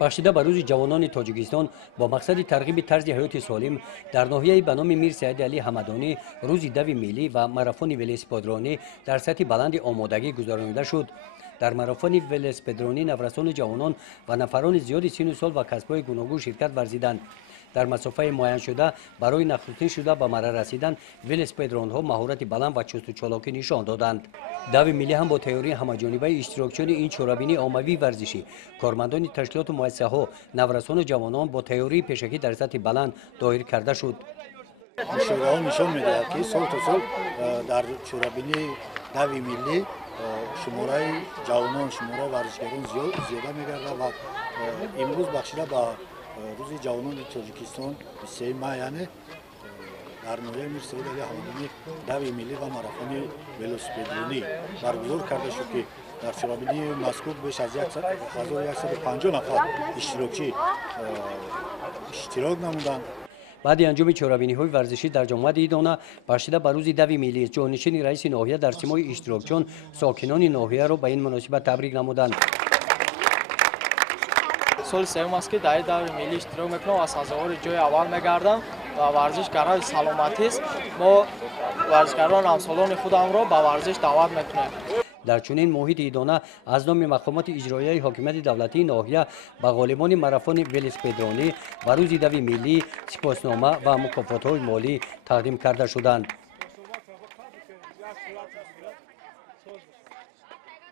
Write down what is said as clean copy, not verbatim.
بخشیده به روز جوانان تاجیکستان با مقصد ترغیب طرز حیات سالم در ناحیه به نام میر سعید علی حمدانی روز دوی ملی و ماراتون ولسپیدرانی در سطح بلند آمادگی گذرانیده شد. در ماراتون ولسپیدرانی نفرسان جوانان و نفران زیادی سن و سال و کسب‌های گوناگون شرکت ورزیدند. در مسافه معین شده برای نخستین شده به مرحله رسیدن ولسپیدران‌ها مهارت بلند و چست و چالاکی نشان دادند. دوی ملی هم با تیاری همه‌جانبه اشتراکچیان این چهاربینی عمومی ورزشی کارمندان تشکیلات و مؤسسه‌ها نورسان و جوانان با تیاری پیشکی در سطح بلند دایر کرده شد. مشاهده نشان می‌دهد که سال تا سال در چهاربینی دوی ملی شماره جوانان شماره ورزشکاران زیاده می‌گردد و امروز بخشیده به روز جوانان تاجیکستان 23 ماه یعنی در ناحیه میر سعید علی حمدانی دوی ملی و ماراتون ولسپیدرانی برگزار کرده شد که در چهاربینی مذکور بیش از 1150 نفر اشتراکی اشتراک نمودند. بعد انجام چهاربینی‌های ورزشی در جامعه ایدانه بخشیده به روز دوی ملی جانشین رئیس ناحیه در سیمای اشتراکچیان ساکنان ناحیه را به این مناسبت تبریک نمودند. سال سوم است که در دوره ملی اشتراک میکنم و سازوار جای اول میگردم و ورزش برای سلامتی است. ما ورزشکاران همسالان خودم را به ورزش دعوت میکنیم. در چنین محیط ایدانه از نام مقامات اجرایی حاکمیت دولتی ناحیه به غالبان ماراتون ولسپیدرانی و روز دوی ملی سپاسنامه و مکافات‌های مالی تقدیم کرده شدند.